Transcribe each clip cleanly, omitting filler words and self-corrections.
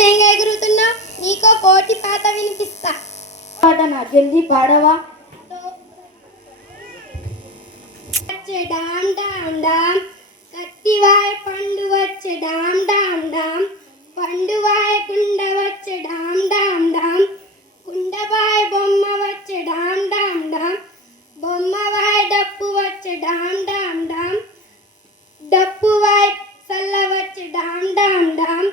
చెంగ ఎగురుతున్నా నీకో కోటి పాట వినిపిస్తా. పాటనా జల్దీ పాడవా? వచ్చే డామ్ డామ్ డామ్ కత్తివాయ పండు వచ్చే డామ్ డామ్ డామ్ పండువాయ కుండ వచ్చే డామ్ డామ్ డామ్ కుండవాయ బొమ్మ వచ్చే డామ్ డామ్ డామ్ బొమ్మవాయ డప్పు వచ్చే డామ్ డామ్ డామ్ డప్పువాయ సల్ల వచ్చే డామ్ డామ్ డామ్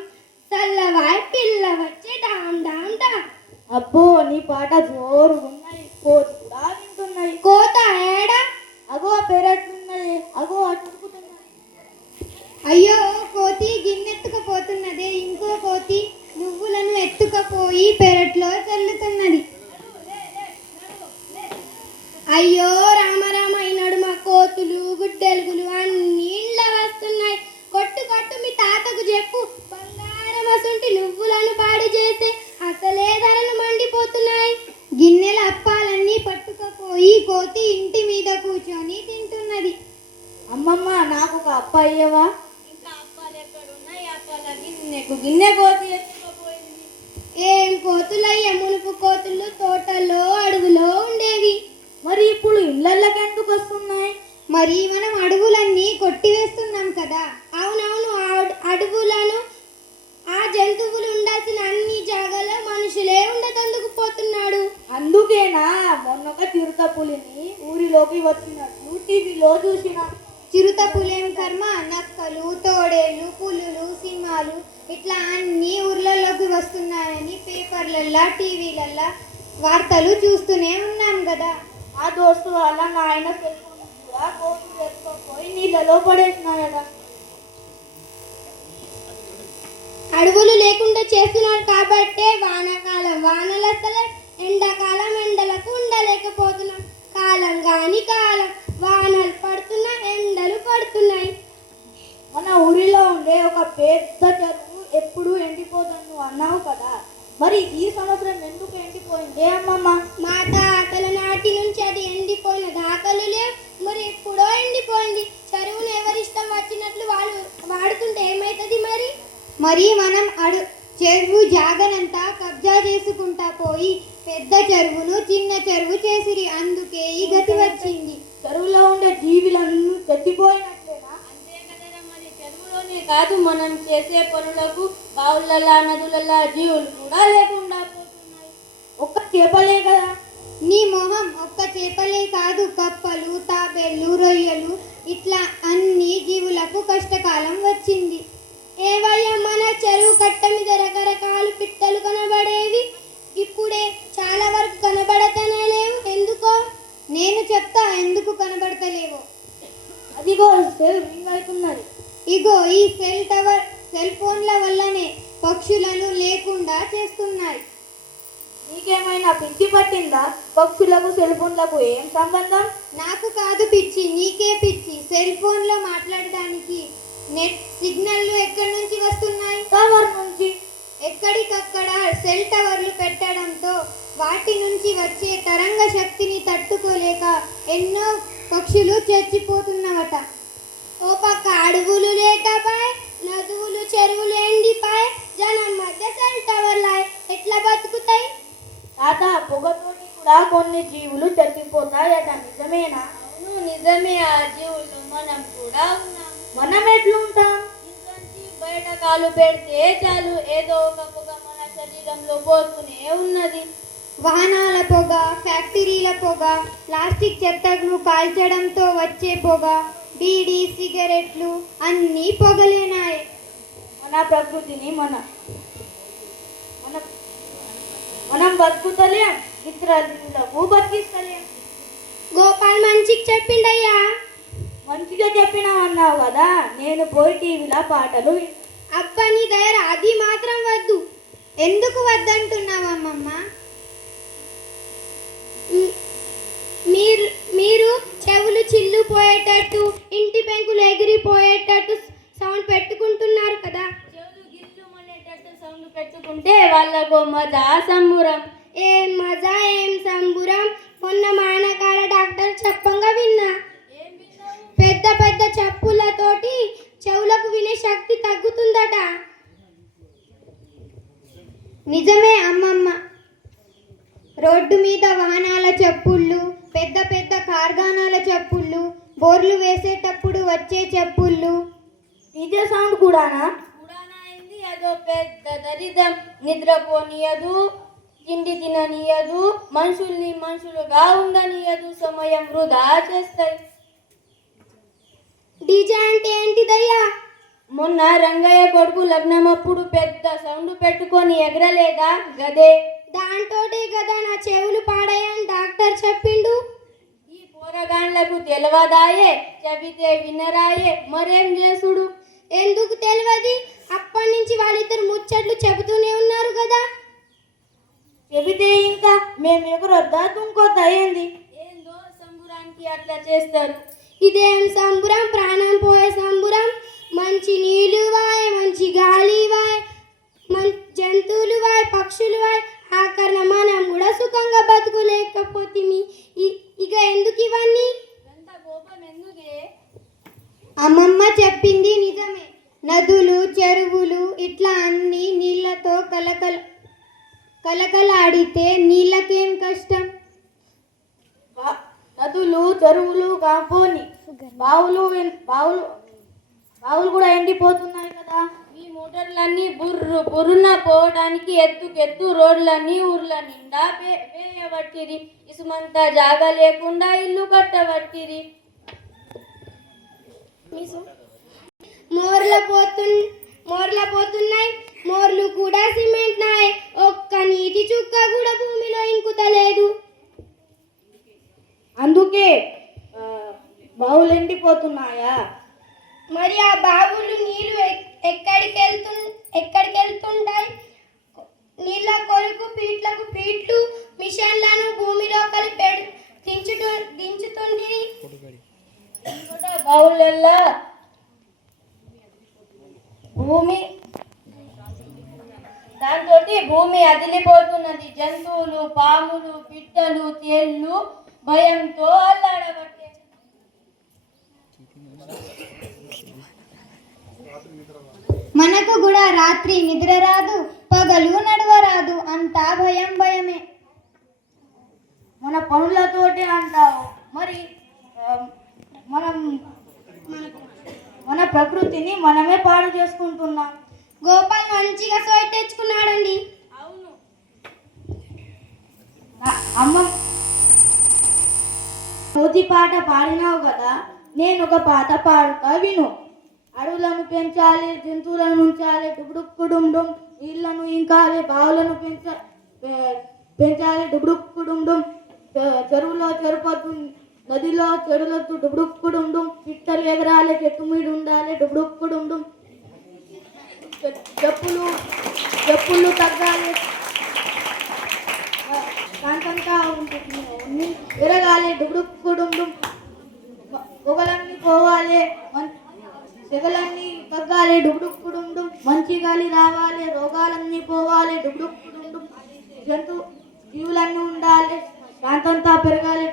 సల్లవాయ పిల్ల వచ్చే డామ్ డామ్ డామ్. అబ్బో నీ పాట జోరుగున్నాయి, కోతి కూడా వింటున్నాయి. కోత ఏడా? అగో పెరట్లున్నది, అగో అటుకుతున్నది. అయ్యో కోతి గిన్నెత్తుకుపోతున్నదే, ఇంకో కోతి నువ్వులను ఎత్తుకుపోయి పెరట్లో చల్లుతున్నది. అయ్యో రామరామ అయినాడు మా కోతులు గుడ్డెలుగులు అన్ని ఇళ్ళ వస్తున్నాయి. కొట్టు కొట్టు మీ తాతకు చెప్పు, బంగారం అసుంటి నువ్వులను పాడు చేస్తే అసలే ధరలు మండిపోతున్నాయి. గిన్నెల అప్పాలన్నీ పట్టుకుపోయి కోతి ఇంటి మీద కూర్చొని తింటున్నది. అమ్మమ్మ నాకు ఒక అప్ప అయ్యవా? ఇంకా అప్పాలు ఎక్కడున్నాయి? అప్పాల గిన్నెకు గిన్నె కోతి ఎత్తుకుపోయింది. ఏం కోతులయ్య, మునుపు కోతులు తోటల్లో అడవులో ఉండేవి. మరి ఇప్పుడు ఇళ్ళకి ఎందుకు వస్తున్నాయి? మరి మనం అడవులన్నీ కొట్టివేస్తున్నాం కదా. అవునవును, అడవులను ఆ జంతువులు ఉండాల్సిన అన్ని జాగాలో మనుషులే ఉండదందుకు పోతున్నాడు. అందుకేనా మొన్నొక చిరుత పులిని ఊరిలోకి వచ్చినట్లు టీవీలో చూసిన. చిరుత పులేం కర్మ, నక్కలు తోడేళ్ళు పులులు సింహాలు ఇట్లా అన్ని ఊర్లలోకి వస్తున్నాయని పేపర్లల్లా టీవీలల్లా వార్తలు చూస్తూనే ఉన్నాం కదా. ఆ దోస్తు వల్ల నాయన సెల్ఫోన్ కూడా కోతులు ఎత్తుకుపోయి నీళ్ళలో పడేసినాయట. అడవులు లేకుండా చేస్తున్నాడు కాబట్టే వానాకాలం వానలు వస్తలే, ఎండాకాలం ఎండలకు ఉండలేకపోతున్నాం. కాలం కాని కాలం వానలు పడుతున్నా ఎండలు పడుతున్నాయి. మన ఊరిలో ఉండే ఒక పెద్ద చెరువు ఎప్పుడు ఎండిపోతుంది అన్నావు కదా, మరి ఈ సంవత్సరం ఎందుకు ఎండిపోయింది అమ్మమ్మ? మా తాతల నాటి నుంచి అది ఎండిపోయిన దాఖలు లేవు. మరి ఎప్పుడో ఎండిపోయింది. చెరువును ఎవరిష్టం వచ్చినట్లు వాళ్ళు వాడుతుంటే ఏమవుతుంది మరి? మరి మనం చెరువు జాగనంతా కబ్జా చేసుకుంటా పోయి పెద్ద చెరువును చిన్న చెరువు చేసిరి. అందుకే ఈ గతి వచ్చింది. చెరువులో ఉండే జీవులన్నీ చచ్చిపోయినట్లేనా? అంతే కదరా, మరి చెరువులోనే కాదు మనం చేసే పనులకు బావులలా నదులలా జీవులు కూడా లేకుండా పోతున్నాయి. ఒక్క చేపలే కదా? నీ మొహం, ఒక్క చేపలే కాదు, కప్పలు తాబేళ్ళు రొయ్యలు ఇట్లా అన్ని జీవులకు కష్టకాలం వచ్చింది. ఏవయ్యా మన చెరువు కట్ట మీద రకరకాల పిట్టలు కనబడేవి, ఇప్పుడే చాలా వరకు కనబడతనే లేవు. ఎందుకో? నేను చెప్తా ఎందుకు కనబడతలేవో. అదిగో సెల్ రింగ్ అవుతున్నది. ఇగో ఈ సెల్ ఫోన్ల వల్లనే పక్షులను లేకుండా చేస్తున్నాయి. నీకేమైనా పిచ్చి పట్టిందా? పక్షులకు సెల్ ఫోన్లకు ఏం సంబంధం? నాకు కాదు పిచ్చి, నీకే పిచ్చి. సెల్ ఫోన్లో మాట్లాడడానికి నెట్ సిగ్నల్లు ఎక్కడి నుంచి వస్తున్నాయి? టవర్ నుంచి. ఎక్కడికక్కడ సెల్ టవర్లు పెట్టడంతో వాటి నుంచి వచ్చే తరంగ శక్తిని తట్టుకోలేక ఎన్నో పక్షులు చచ్చిపోతున్నవట. ఓ పక్క అడవులు లేకపాయ్, నదువులు చెరువులు ఎండిపాయ్, జనం మధ్య సెల్ టవర్లాయ్, ఎట్లా బతుకుతాయి? తాత, పొగతోటి కూడా కొన్ని జీవులు చచ్చిపోతాయట, నిజమేనా? అవును నిజమే, ఆ జీవులు మనం కూడా ఉన్నాం. మనం ఎట్లుంటాం? ఇంట్లోంచి బయట కాలు పెడితే చాలు ఏదో ఒక పొగ మన శరీరంలో పోతూనే ఉన్నది. వాహనాల పొగ, ఫ్యాక్టరీల పొగ, ప్లాస్టిక్ చెత్తను కాల్చడంతో వచ్చే పొగ, బీడీ సిగరెట్లు అన్నీ పొగలేనాయే. మన ప్రకృతిని మనం బతుకుతలేం, ఇతరులకు బతికిస్తలేం. గోపాల్ మంచికి చెప్పిండయ్యా. మంచిగా చెప్పినావన్నావు కదా, నేను పోయి టీవీలో పాటలు. అబ్బా నీ దగ్గర అది మాత్రం వద్దు. ఎందుకు వద్దంటున్నావమ్మమ్మ? మీరు చెవులు చిల్లుపోయేటట్టు ఇంటి పెంకులు ఎగిరిపోయేటట్టు సౌండ్ పెట్టుకుంటున్నారు కదా. చెవులు గిల్లు మనేటట్టు సౌండ్ పెట్టుకుంటే వాళ్ళకు మజా సంబురం. ఏం మజా ఏం సంబురం. మొన్న మానకాడ డాక్టర్ చెప్పంగా విన్నా. పెద్ద పెద్ద చెప్పులతోటి చెవులకు వినే శక్తి తగ్గుతుందట. నిజమే అమ్మమ్మ. రోడ్డు మీద వాహనాల చప్పుళ్ళు, పెద్ద పెద్ద కార్ఖానాల చప్పుళ్ళు, బోర్లు వేసేటప్పుడు వచ్చే చప్పుళ్ళు. డీజే సౌండ్ కూడానా? పురాణమైంది అదో పెద్ద దరిద్రం. నిద్రపోనీయదు, తిండి తిననీయదు, మనుషుల్ని మనుషులుగా ఉండనీయదు, సమయం వృధా చేస్తాయి. డీజే అంటే ఏంటిదయ్యా? మొన్న రంగయ్య కొడుకు లగ్నమప్పుడు పెద్ద సౌండ్ పెట్టుకొని ఎగరలేదా, గదే. దాంతోటే కదా నా చెవులు పాడాయని డాక్టర్ చెప్పిండు. ఈ పోరగాండ్లకు తెలవదాయే, చెబితే వినరాయే, మరేం చేసుడు? ఎందుకు తెలియదు? అప్పటి నుంచి వాళ్ళిద్దరు ముచ్చట్లు చెబుతూనే ఉన్నారు కదా. చెబితే ఇంకా మేము ఎగురొద్దా తుంకొద్దా ఏంది? ఏందో సంబురానికి అట్లా చేస్తారు. ఇదేం సంబురం? ప్రాణం పోయే సంబురం. మంచి నీళ్ళు వాయ్, మంచి గాలి వాయ్, జంతువులు వాయ్, పక్షులు వాయ్, ఆఖరణ మనం కూడా సుఖంగా బతుకులేకపోతే ఇక ఎందుకు ఇవన్నీ? ఎంత కోపం ఎందుకే? అమ్మమ్మ చెప్పింది నిజమే. నదులు, చెరువులు ఇట్లా అన్ని నీళ్ళతో కలకలాడితే నీళ్ళకేం కష్టం? నదులు చెరువులు కాపోని బావులు కూడా ఎండిపోతున్నాయి కదా. ఈ మోటార్లన్నీ బుర్రు బుర్రున పోవడానికి ఎత్తు రోడ్లన్నీ ఊర్ల నిండా వేయబట్టిరి. ఇసుమంతా జాగా లేకుండా ఇల్లు కట్టబట్టిరి. మోర్ల పోతున్నాయి. మోర్లు కూడా సిమెంట్ నాయే. ఒక్క నీటి చుక్క కూడా భూమిలో ఇంకుతలేదు. అందుకే బావులు ఎండిపోతున్నాయా? మరి ఆ బావులు నీళ్లు ఎక్కడికి వెళ్తుంటాయి? నీళ్ళ కొరకు పీట్లకు పీట్లు, మిషన్లను భూమిలో కలిపి దించుతుంది. బావులల్లా భూమి అదిలిపోతున్నది. జంతువులు, పాములు, పిట్టలు, తేళ్ళు భయంతో అల్లాడబట్టే. మనకు కూడా రాత్రి నిద్ర రాదు, పగలు నడవరాదు, అంతా భయమే. మన పనులతోటి అంటావు. మరి మన ప్రకృతిని మనమే పాడు చేసుకుంటున్నాం. గోపాల్ మంచిగా సోయి తెచ్చుకున్నాడండి. అవును, అమ్మ మోతి పాట పాడినావు కదా, నేను ఒక పాట పాడుతా విను. అడవులను పెంచాలి, జంతువులను ఉంచాలి, డుబుడుక్కుడుండుం, నీళ్లను ఇంకాలి, బావులను పెంచాలి, డుబుడుక్కుడుండుం, చెరువులో చెరుపొద్దు, నదిలో చెరువులొద్దు, డుబుడుక్కుడుండుం, పిట్టలు ఎగరాలి, చెట్టు మీద ఉండాలి, డుబుడుక్కుడుండుం, చెప్పులు తగ్గాలి, కాంతంగా ఉంటుంది ఎరగాలి, డుబుడుక్కుడుండుం, పొగలన్నీ పోవాలి, సెగలన్నీ తగ్గాలి, డుబుడుక్కుడుండుం, మంచి గాలి రావాలి, రోగాలన్నీ పోవాలి, డుబుడుక్కుడుండుం, జీవులన్నీ ఉండాలి, కాంతంతా పెరగాలి,